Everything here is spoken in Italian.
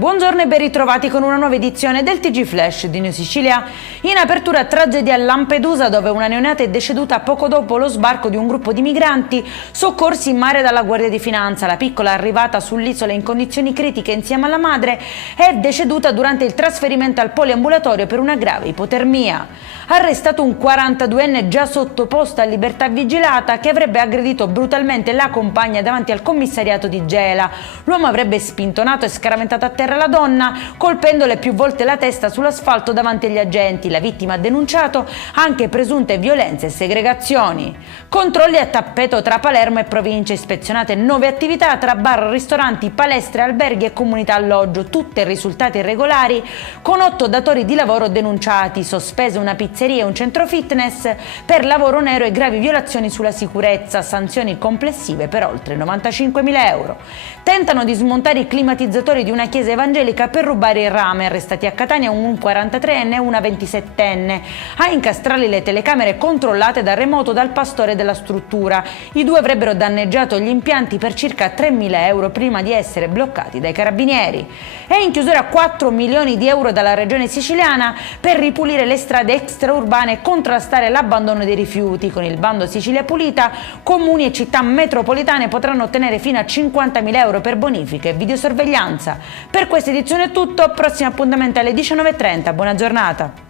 Buongiorno e ben ritrovati con una nuova edizione del TG Flash di New Sicilia. In apertura, tragedia a Lampedusa, dove una neonata è deceduta poco dopo lo sbarco di un gruppo di migranti soccorsi in mare dalla Guardia di Finanza. La piccola, arrivata sull'isola in condizioni critiche insieme alla madre, è deceduta durante il trasferimento al poliambulatorio per una grave ipotermia. Arrestato un 42enne già sottoposto a libertà vigilata che avrebbe aggredito brutalmente la compagna davanti al commissariato di Gela. L'uomo avrebbe spintonato e scaraventato a terra la donna, colpendole più volte la testa sull'asfalto davanti agli agenti. La vittima ha denunciato anche presunte violenze e segregazioni. Controlli a tappeto tra Palermo e provincia, ispezionate 9 attività tra bar, ristoranti, palestre, alberghi e comunità alloggio, tutte risultate irregolari, con 8 datori di lavoro denunciati, sospese una pizzeria e un centro fitness per lavoro nero e gravi violazioni sulla sicurezza, sanzioni complessive per oltre 95.000 euro. Tentano di smontare i climatizzatori di una chiesa evangelica per rubare il rame, arrestati a Catania un 43enne e una 27enne. A incastrarli le telecamere controllate da remoto dal pastore della struttura. I due avrebbero danneggiato gli impianti per circa 3.000 euro prima di essere bloccati dai carabinieri. E in chiusura 4 milioni di euro dalla regione siciliana per ripulire le strade extraurbane e contrastare l'abbandono dei rifiuti. Con il bando Sicilia Pulita, comuni e città metropolitane potranno ottenere fino a 50.000 euro per bonifiche e videosorveglianza. Per questa edizione è tutto, prossimo appuntamento alle 19:30, buona giornata.